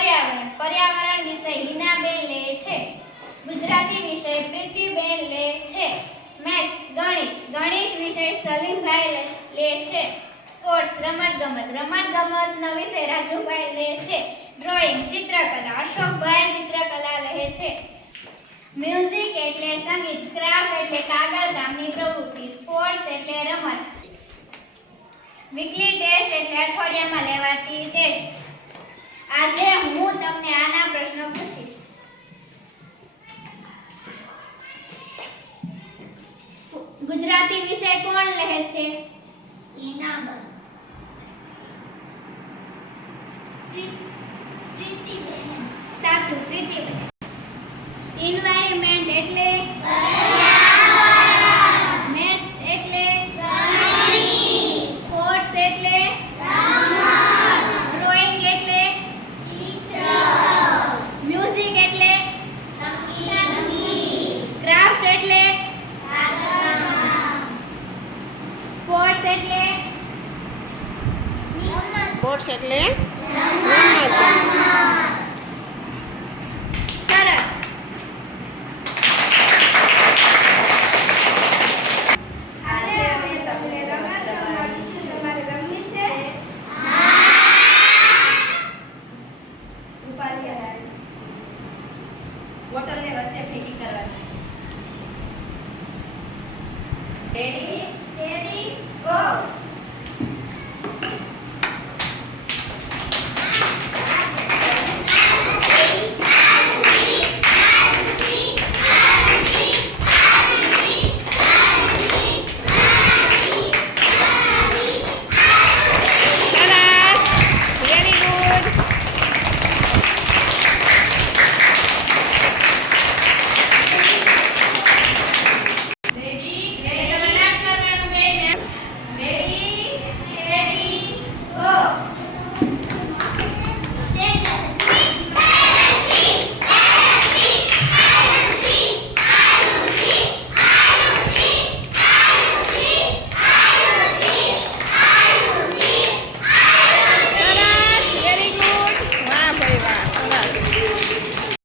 પર્યાવરણ વિષય હિનાબેન લે છે. ગુજરાતી વિષય પ્રીતિબેન લે છે. મેથ્સ ગણિત વિષય સલીમભાઈ લે છે. સ્પોર્ટ્સ રમતગમતનો વિષય રાજુભાઈ લે છે. ડ્રોઈંગ ચિત્રકલા અશોકભાઈ ચિત્રકલા લે છે. મ્યુઝિક એટલે સંગીત, ક્રાફ્ટ એટલે કાગળ કામની પ્રવૃત્તિ, સ્પોર્ટ્સ એટલે રમત, વીકલી ટેસ્ટ એટલે અઠવાડિયામાં લેવાતી ટેસ્ટ. આજે હું તમને આના પ્રશ્નો પૂછીશ. ગુજરાતી વિષય કોણ લે છે? હિનાબેન. પ્રીતિબેન. સાચું, પ્રીતિબેન. એન્વાયરમેન્ટ એટલે પર્યાવરણ. મેથ્સ એટલે ગણિત. સ્પોર્ટ્સ એટલે રમત. ડ્રોઈંગ એટલે ચિત્ર. મ્યુઝિક એટલે સંગીત. ક્રાફ્ટ એટલે કાગળકામ. સ્પોર્ટ્સ એટલે સ્પોર્ટ્સ એટલે રમત.